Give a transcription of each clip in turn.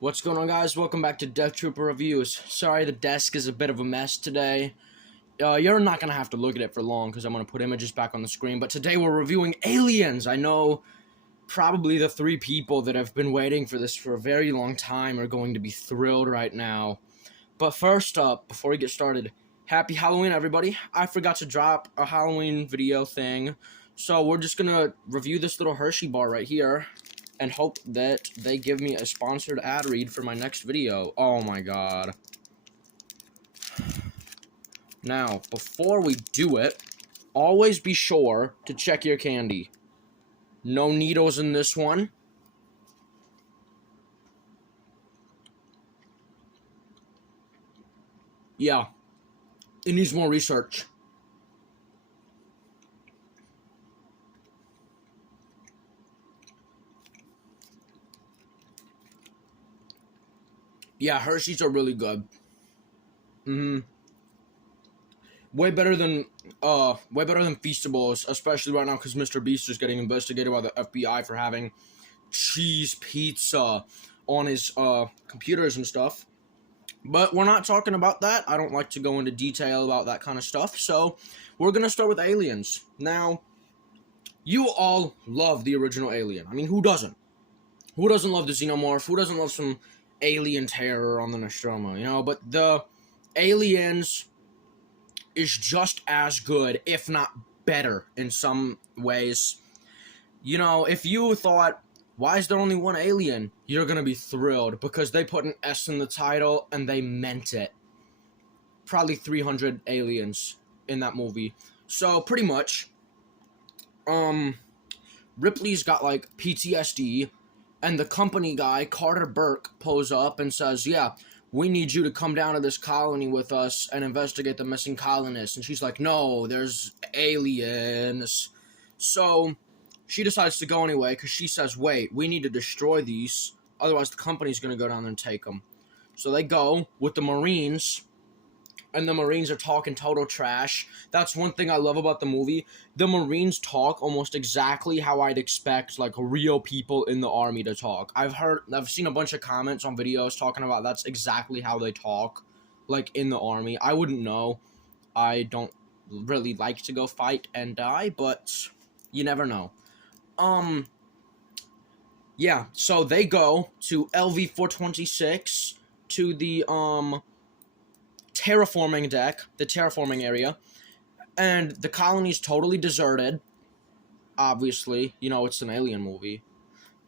What's going on, guys? Welcome back to Death Trooper Reviews. Sorry, the desk is a bit of a mess today. You're not going to have to look at it for long because I'm going to put images back on the screen. But today we're reviewing Aliens. I know probably the three people that have been waiting for this for a very long time are going to be thrilled right now. But first up, before we get started, happy Halloween, everybody. I forgot to drop a Halloween video thing. So we're just going to review this little Hershey bar right here and hope that they give me a sponsored ad read for my next video. Oh my god. Now, before we do it, always be sure to check your candy. No needles in this one. Yeah, it needs more research. Yeah, Hershey's are really good. Way better than Feastables, especially right now because Mr. Beast is getting investigated by the FBI for having cheese pizza on his computers and stuff. But we're not talking about that. I don't like to go into detail about that kind of stuff. So we're gonna start with Aliens. Now, you all love the original Alien. I mean, who doesn't? Who doesn't love the Xenomorph? Who doesn't love some alien terror on the Nostromo? You know, but the Aliens is just as good, if not better, in some ways. You know, if you thought, why is there only one alien? You're gonna be thrilled, because they put an S in the title, and they meant it. Probably 300 aliens in that movie. So, pretty much, Ripley's got, like, PTSD, and the company guy, Carter Burke, pulls up and says, yeah, we need you to come down to this colony with us and investigate the missing colonists. And she's like, no, there's aliens. So she decides to go anyway because she says, wait, we need to destroy these. Otherwise, the company's going to go down there and take them. So they go with the Marines, and the Marines are talking total trash. That's one thing I love about the movie. The Marines talk almost exactly how I'd expect, like, real people in the Army to talk. I've seen a bunch of comments on videos talking about that's exactly how they talk, like, in the Army. I wouldn't know. I don't really like to go fight and die, but you never know. Yeah, so they go to LV-426, to the, terraforming deck, the terraforming area, and the colony's totally deserted. Obviously, you know, it's an alien movie,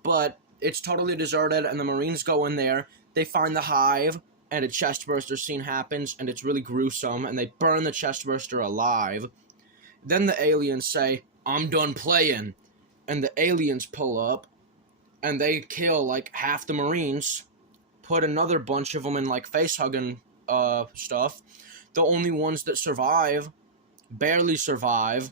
but it's totally deserted, and the Marines go in there, they find the hive, and a chestburster scene happens, and it's really gruesome, and they burn the chestburster alive. Then the aliens say, I'm done playing, and the aliens pull up, and they kill, like, half the Marines, put another bunch of them in, like, face-hugging stuff. The only ones that survive barely survive.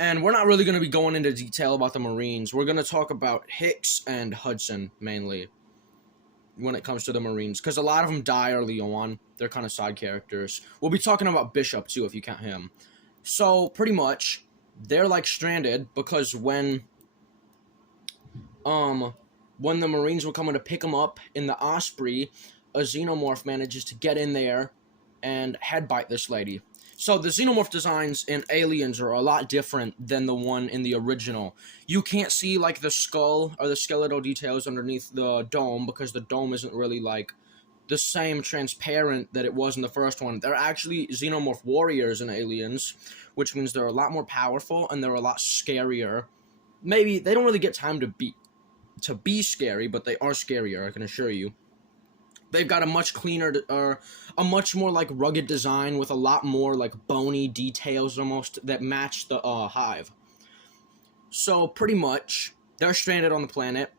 And we're not really going to be going into detail about the Marines. We're going to talk about Hicks and Hudson, mainly, when it comes to the Marines. Because a lot of them die early on. They're kind of side characters. We'll be talking about Bishop, too, if you count him. So, pretty much, they're, like, stranded because when the Marines were coming to pick them up in the Osprey, a Xenomorph manages to get in there and headbutt this lady. So the Xenomorph designs in Aliens are a lot different than the one in the original. You can't see, like, the skull or the skeletal details underneath the dome because the dome isn't really, like, the same transparent that it was in the first one. They're actually Xenomorph warriors in Aliens, which means they're a lot more powerful and they're a lot scarier. Maybe they don't really get time to be scary, but they are scarier, I can assure you. They've got a much cleaner, a much more, like, rugged design with a lot more, like, bony details almost that match the hive. So, pretty much, they're stranded on the planet.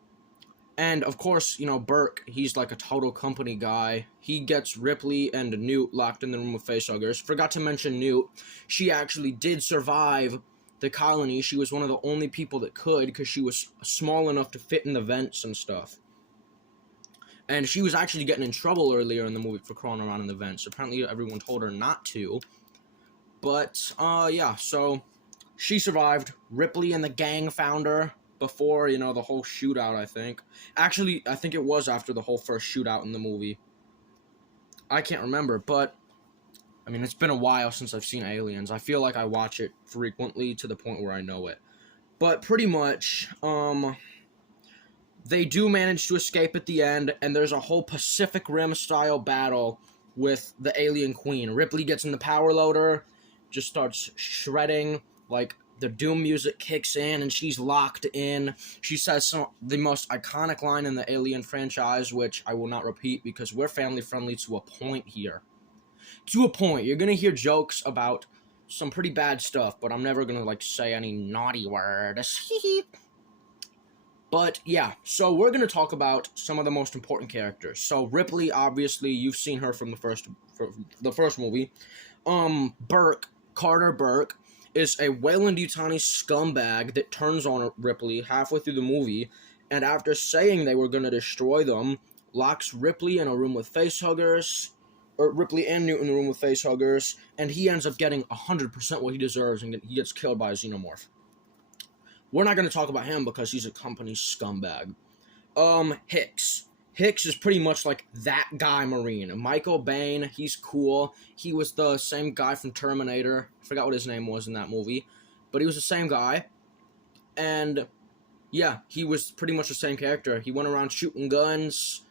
And, of course, you know, Burke, he's, like, a total company guy. He gets Ripley and Newt locked in the room with facehuggers. Forgot to mention Newt. She actually did survive the colony. She was one of the only people that could because she was small enough to fit in the vents and stuff. And she was actually getting in trouble earlier in the movie for crawling around in the vents. Apparently everyone told her not to. But, yeah, so she survived. Ripley and the gang found her. before, you know, the whole shootout, I think. Actually, I think it was after the whole first shootout in the movie. I can't remember, but I mean, it's been a while since I've seen Aliens. I feel like I watch it frequently to the point where I know it. But pretty much, they do manage to escape at the end, and there's a whole Pacific Rim style battle with the alien queen. Ripley gets in the power loader, just starts shredding, like the Doom music kicks in, and she's locked in. She says the most iconic line in the Alien franchise, which I will not repeat because we're family friendly to a point here. To a point, you're gonna hear jokes about some pretty bad stuff, but I'm never gonna like say any naughty words. But yeah, so we're going to talk about some of the most important characters. So Ripley, obviously, you've seen her from the first movie. Burke, Carter Burke, is a Weyland-Yutani scumbag that turns on Ripley halfway through the movie, and after saying they were going to destroy them, locks Ripley in a room with facehuggers, or Ripley and Newton in a room with facehuggers, and he ends up getting 100% what he deserves, and he gets killed by a xenomorph. We're not going to talk about him because he's a company scumbag. Hicks. Hicks is pretty much like that guy Marine. Michael Biehn, he's cool. He was the same guy from Terminator. I forgot what his name was in that movie. But he was the same guy. And, yeah, he was pretty much the same character. He went around shooting guns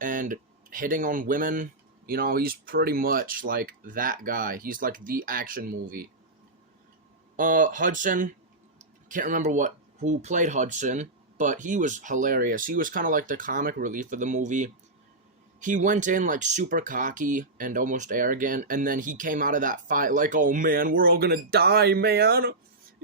and hitting on women. You know, he's pretty much like that guy. He's like the action movie. Hudson. Can't remember who played Hudson, but he was hilarious. He was kind of like the comic relief of the movie. He went in like super cocky and almost arrogant, and then he came out of that fight like, oh man, we're all gonna die, man.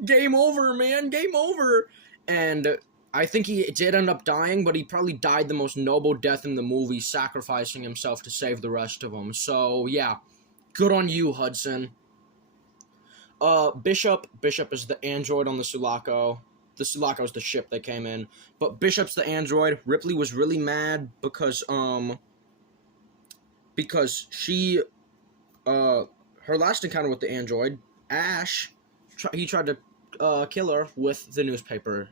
Game over, man, game over. And I think he did end up dying, but he probably died the most noble death in the movie, sacrificing himself to save the rest of them. So yeah, good on you, Hudson. Bishop is the android on the Sulaco. The Sulaco is the ship they came in. But Bishop's the android. Ripley was really mad because she, her last encounter with the android, Ash, he tried to, kill her with the newspaper.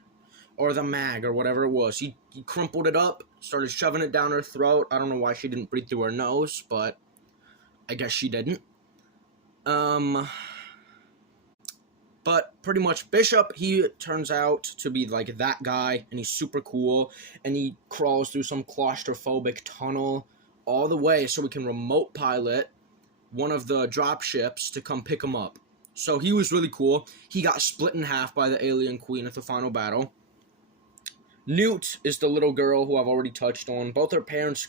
Or the mag, or whatever it was. He crumpled it up, started shoving it down her throat. I don't know why she didn't breathe through her nose, but I guess she didn't. But pretty much Bishop, he turns out to be like that guy, and he's super cool, and he crawls through some claustrophobic tunnel all the way so we can remote pilot one of the drop ships to come pick him up. So he was really cool. He got split in half by the alien queen at the final battle. Newt is the little girl who I've already touched on. Both her parents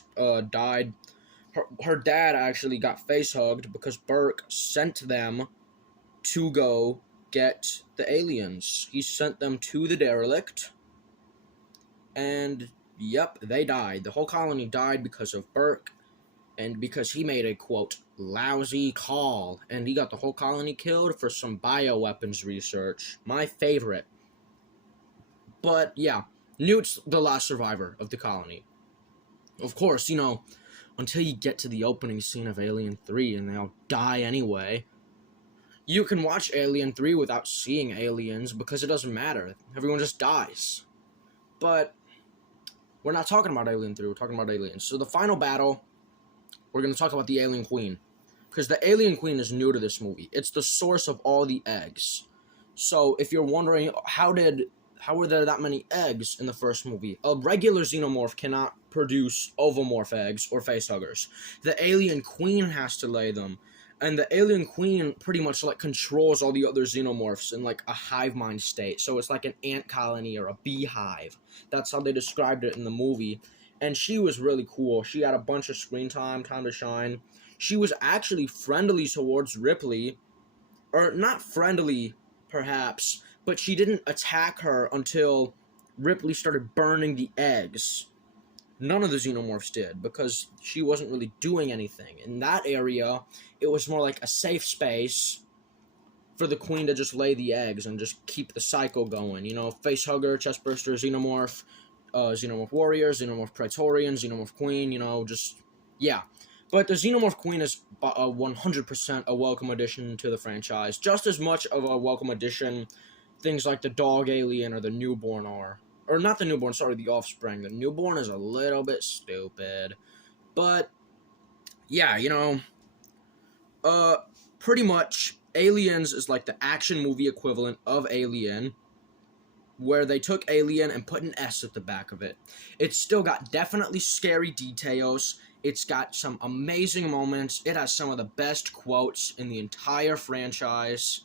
died. Her dad actually got face-hugged because Burke sent them to go get the aliens. He sent them to the derelict, and yep, they died. The whole colony died because of Burke, and because he made a, quote, lousy call, and he got the whole colony killed for some bioweapons research. My favorite. But yeah, Newt's the last survivor of the colony. Of course, you know, until you get to the opening scene of Alien 3 and they all die anyway, you can watch Alien 3 without seeing aliens because it doesn't matter. Everyone just dies. But we're not talking about Alien 3, we're talking about aliens. So the final battle, we're going to talk about the Alien Queen. Because the Alien Queen is new to this movie. It's the source of all the eggs. So if you're wondering, how were there that many eggs in the first movie? A regular xenomorph cannot produce ovomorph eggs or facehuggers. The Alien Queen has to lay them. And the Alien Queen pretty much like controls all the other xenomorphs in like a hive mind state. So it's like an ant colony or a beehive. That's how they described it in the movie. And she was really cool. She had a bunch of screen time to shine. She was actually friendly towards Ripley. Or not friendly, perhaps, but she didn't attack her until Ripley started burning the eggs. None of the xenomorphs did, because she wasn't really doing anything. In that area, it was more like a safe space for the queen to just lay the eggs and just keep the cycle going. You know, facehugger, chestburster, xenomorph, xenomorph warrior, xenomorph praetorian, xenomorph queen, you know, just, yeah. But the xenomorph queen is 100% a welcome addition to the franchise. Just as much of a welcome addition things like the dog alien or the newborn are. Or not the newborn, sorry, the offspring. The newborn is a little bit stupid. But, yeah, pretty much, Aliens is like the action movie equivalent of Alien, where they took Alien and put an S at the back of it. It's still got definitely scary details. It's got some amazing moments. It has some of the best quotes in the entire franchise.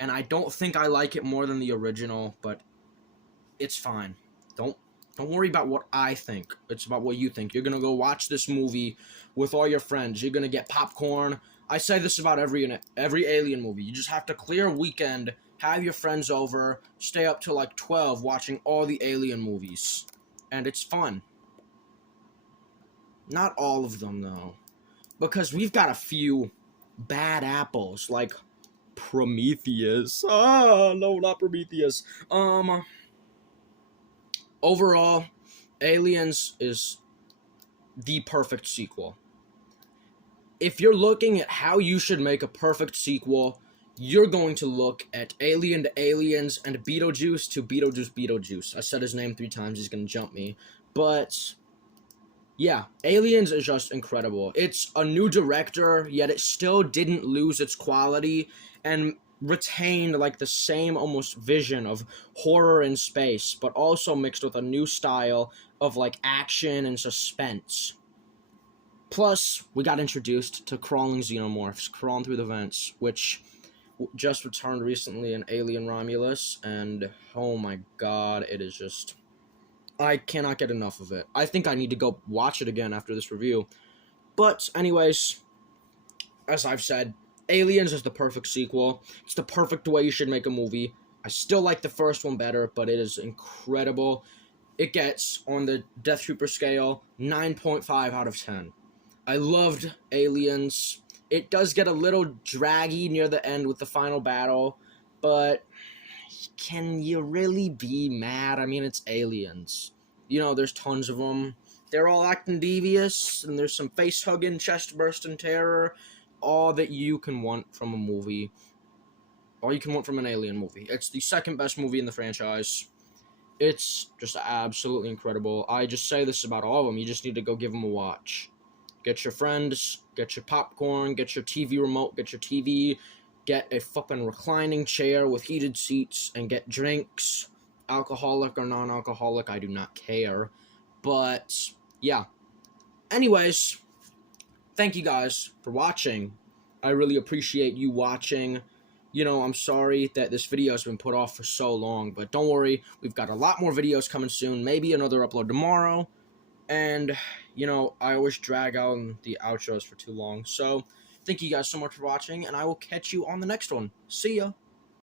And I don't think I like it more than the original, but it's fine. Don't worry about what I think. It's about what you think. You're gonna go watch this movie with all your friends. You're gonna get popcorn. I say this about every Alien movie. You just have to clear a weekend, have your friends over, stay up till like 12 watching all the Alien movies. And it's fun. Not all of them, though. Because we've got a few bad apples, like Prometheus. Ah, no, not Prometheus. Overall, Aliens is the perfect sequel. If you're looking at how you should make a perfect sequel, you're going to look at Alien to Aliens and Beetlejuice to Beetlejuice. I said his name 3 times, he's gonna jump me. But, yeah, Aliens is just incredible. It's a new director, yet it still didn't lose its quality, and retained like the same almost vision of horror in space, but also mixed with a new style of like action and suspense. Plus, we got introduced to crawling xenomorphs, crawling through the vents, which just returned recently in Alien Romulus, and oh my god, it is just... I cannot get enough of it. I think I need to go watch it again after this review. But, anyways, as I've said, Aliens is the perfect sequel. It's the perfect way you should make a movie. I still like the first one better, but it is incredible. It gets, on the Death Trooper scale, 9.5 out of 10. I loved Aliens. It does get a little draggy near the end with the final battle, but can you really be mad? I mean, it's Aliens. There's tons of them. They're all acting devious, and there's some face-hugging, chest-bursting terror. All that you can want from a movie. All you can want from an Alien movie. It's the second best movie in the franchise. It's just absolutely incredible. I just say this about all of them. You just need to go give them a watch. Get your friends, get your popcorn, get your TV remote, get your TV, get a fucking reclining chair with heated seats, and get drinks. Alcoholic or non-alcoholic, I do not care. But, yeah. Anyways, thank you guys for watching. I really appreciate you watching. I'm sorry that this video has been put off for so long, but don't worry, we've got a lot more videos coming soon, maybe another upload tomorrow, and, I always drag out the outros for too long, so thank you guys so much for watching, and I will catch you on the next one. See ya!